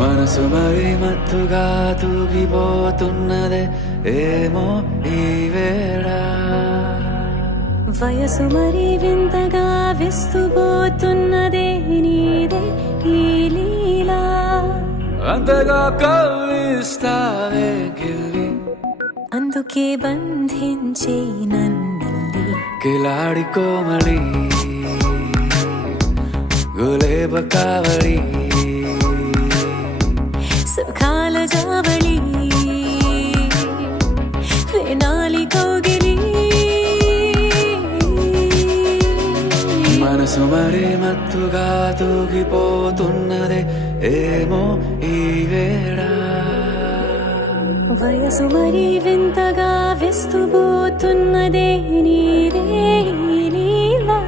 మనసు మరి మత్తుగా తూగిపోతున్నదే ఏమో ఈ వేళ, వయసు మరి వింతగా విస్తుపోతున్నదే నీదే ఈ లీలా, అంతగా కవ్విస్తావే గిల్లి, అందుకే బంధించే నన్నల్లి, కిలాడి కోమలి గులేబ కావలి, సుఖాల జావళి వేనాలి కౌగిలి, మనసు మరి మత్తుగా తూగిపోతున్నదే ఏమో ఈ వేళ, వయసు మరి వింతగా విస్తుపోతున్నదే నీదే ఈ లీలా.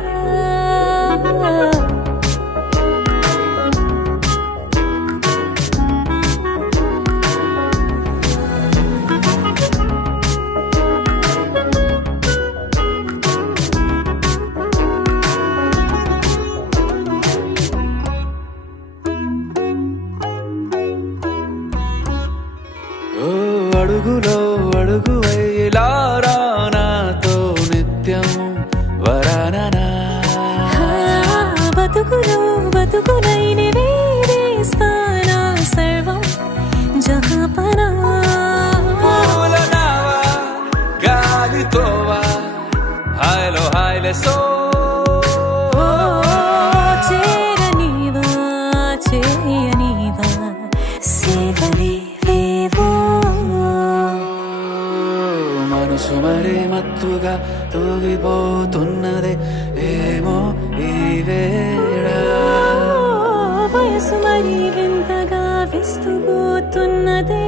అడుగులో అడుగు వేలారా నాతో నిత్యం వరాననా, బతుకులో బతుకునైన వేరేస్తానా సర్వం జహాపనా, గాలితోవా హాయ్లో హాయ్లే సో చేరనివా చేయనివా సేవలే మనసు మరి మత్తుగా తూగిపోతున్నదే ఏమో ఈ వేళ, వయసు మరి వింతగా విస్తుపోతున్నదే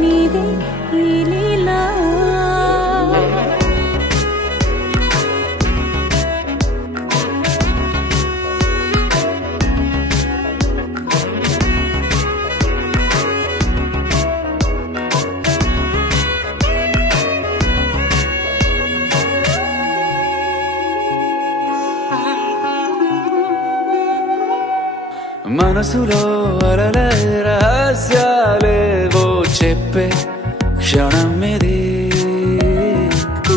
నీదే ఈ లీలా. మనసులో అలల రహస్యాలేవో చెప్పే క్షణం ఇది,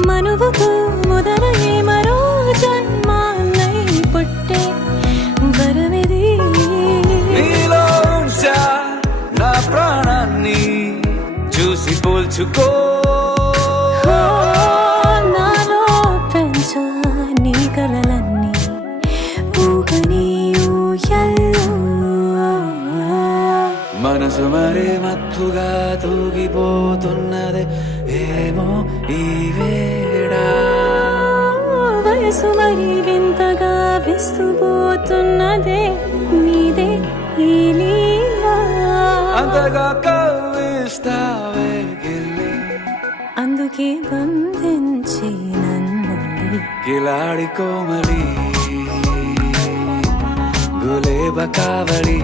మనువుతో మొదలయ్యే మరో జన్మాన్నై పుట్టే వరమిది, నీలో ఉంచా నా ప్రాణాన్ని చూసి పోల్చుకో, నాలో పెంచా నీ కలలన్నీ ఊగని ఊయల్లో, మనసు మరి మత్తుగా తూగిపోతున్నదే ఏమో ఈ వేళ, వయసు మరి వింతగా విస్తుపోతున్నదే నీదే ఈ లీలా, అంతగా కవ్విస్తావే గిల్లి, అందుకే బంధించి నన్నల్లి, కిలాడి కోమలి గులేబ కావలి.